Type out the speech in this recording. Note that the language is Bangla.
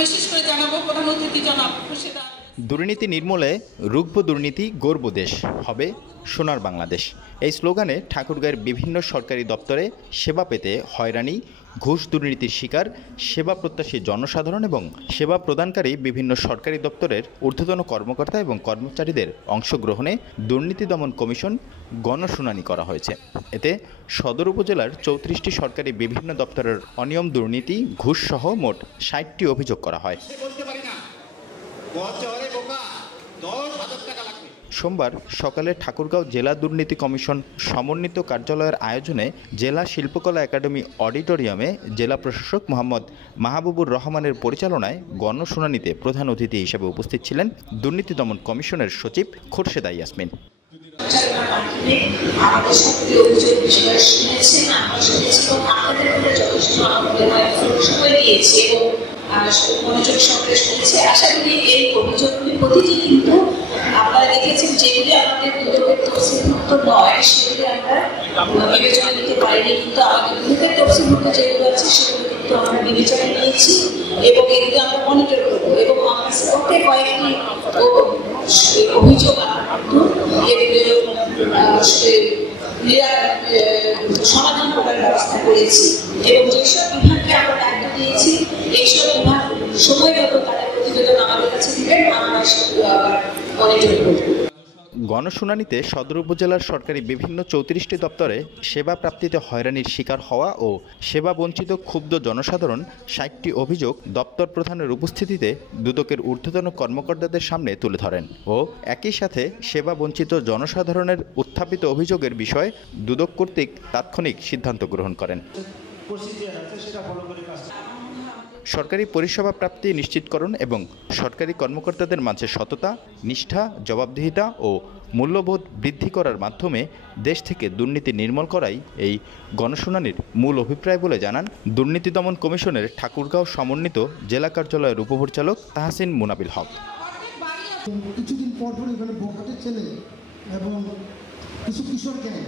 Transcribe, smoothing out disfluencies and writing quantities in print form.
বিশেষ করে জানাবো প্রধান অতিথি জনাব খুরশেদ। দুর্নীতি নির্মূলে রুখব দুর্নীতি, গর্ব দেশ, হবে সোনার বাংলাদেশ। এই স্লোগানে ঠাকুরগাঁয়ের বিভিন্ন সরকারি দপ্তরে সেবা পেতে হয়রানি, ঘুষ দুর্নীতির শিকার, সেবা প্রত্যাশী জনসাধারণ এবং সেবা প্রদানকারী বিভিন্ন সরকারি দপ্তরের ঊর্ধ্বতন কর্মকর্তা এবং কর্মচারীদের অংশগ্রহণে দুর্নীতি দমন কমিশন গণশুনানি করা হয়েছে। এতে সদর উপজেলার ৩৪টি সরকারি বিভিন্ন দপ্তরের অনিয়ম, দুর্নীতি, ঘুষ সহ মোট ৬০টি অভিযোগ করা হয়। সোমবার সকালে ঠাকুরগাঁও জেলা দুর্নীতি কমিশন সমন্বিত কার্যালয়ের আয়োজনে জেলা শিল্পকলা একাডেমি অডিটোরিয়ামে জেলা প্রশাসক মোহাম্মদ মাহবুবুর রহমানের পরিচালনায় গণশুনানিতে প্রধান অতিথি হিসেবে উপস্থিত ছিলেন দুর্নীতি দমন কমিশনের সচিব খুরশেদা ইয়াসমিন। আপনারা দেখেছেন যেগুলি আমাদের দুদকের তফসিলভুক্ত নয় সেগুলি আমরা বিবেচনা নিতে পারিনি, কিন্তু আমাদের দুদকের তফসিলভুক্ত যেগুলো আছে সেগুলো কিন্তু আমরা বিবেচনা নিয়েছি এবং এগুলো আমরা মনিটর করবো এবং আমার পক্ষে কয়েকটি অভিযোগ সমাধান করার ব্যবস্থা করেছি এবং যেসব বিভাগকে আমরা দায়িত্ব দিয়েছি এইসব বিভাগ সময় মতো তাদের প্রতিবেদন আমাদের কাছে দিবেন, আমরা সেগুলো আবার মনিটর করব। গণশুনানিতে সদর উপজেলার সরকারি বিভিন্ন ৩৪টি দপ্তরে সেবা প্রাপ্তিতে হয়রানির শিকার হওয়া ও সেবা বঞ্চিত ক্ষুব্ধ জনসাধারণ ৬০টি অভিযোগ দপ্তর প্রধানের উপস্থিতিতে দুদকের ঊর্ধ্বতন কর্মকর্তাদের সামনে তুলে ধরেন ও একই সাথে সেবা বঞ্চিত জনসাধারণের উত্থাপিত অভিযোগের বিষয়ে দুদক কর্তৃক তাৎক্ষণিক সিদ্ধান্ত গ্রহণ করেন। সরকারি পরিষেবা প্রাপ্তি নিশ্চিতকরণ এবং সরকারি কর্মকর্তাদের মাঝে সততা, নিষ্ঠা, জবাবদিহিতা ও মূল্যবোধ বৃদ্ধি করার মাধ্যমে দেশ থেকে দুর্নীতি নির্মূল করাই এই গণশুনানির মূল অভিপ্রায় বলে জানান দুর্নীতি দমন কমিশনের ঠাকুরগাঁও সমন্বিত জেলা কার্যালয়ের উপপরিচালক তাহসিন মুনাবিল হক। কিছুদিন পর এখানে ভোকাটের ছেলে এবং কিছু কিশোর গ্যাং